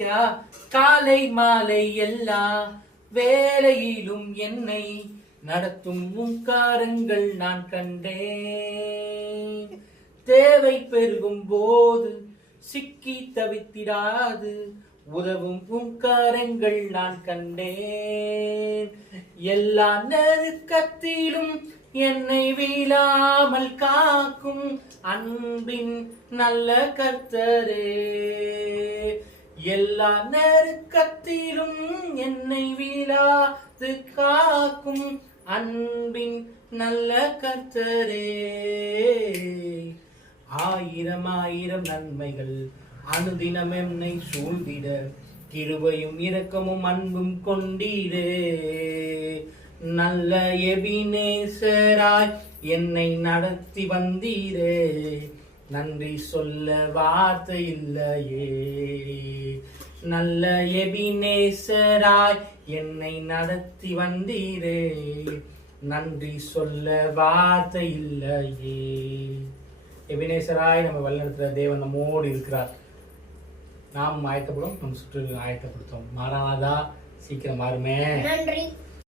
ஐயா காலை மாலை எல்லா வேலையிலும் என்னை நடத்தும் உங்காரங்கள் நான் கண்டேன். தேவை பெருகும் போது சிக்கி தவித்திடாது உதவும் உங்காரங்கள் நான் கண்டேன். எல்லா நெருக்கத்திலும் என்னை வீழாமல் காக்கும் அன்பின் நல்ல கர்த்தரே. எல்லா நெருக்கத்திலும் என்னை வீழாது காக்கும் அன்பின் நல்ல கர்த்தரே. ஆயிரம் ஆயிரம் நன்மைகள் அனுதினம் என்னை சூழ்ந்திட கிருபையும் இரக்கமும் அன்பும் கொண்டீரே. நல்ல எபினேசராய் என்னை நடத்தி வந்தீரே. நன்றி சொல்ல வார்த்தை இல்லையே. நல்ல எபினேசராய் என்னை நடத்தி வந்தீரே. நன்றி சொல்ல வார்த்தை இல்லையே. எபினேசராய் நம்ம வழிநடத்துகிற தேவன் நம்மோடு இருக்கிறார். நாம் ஆயத்தப்படும், நம் சுற்று ஆயத்தப்படுத்தும். மாறாதா, சீக்கிரம் மாறுமே. நன்றி.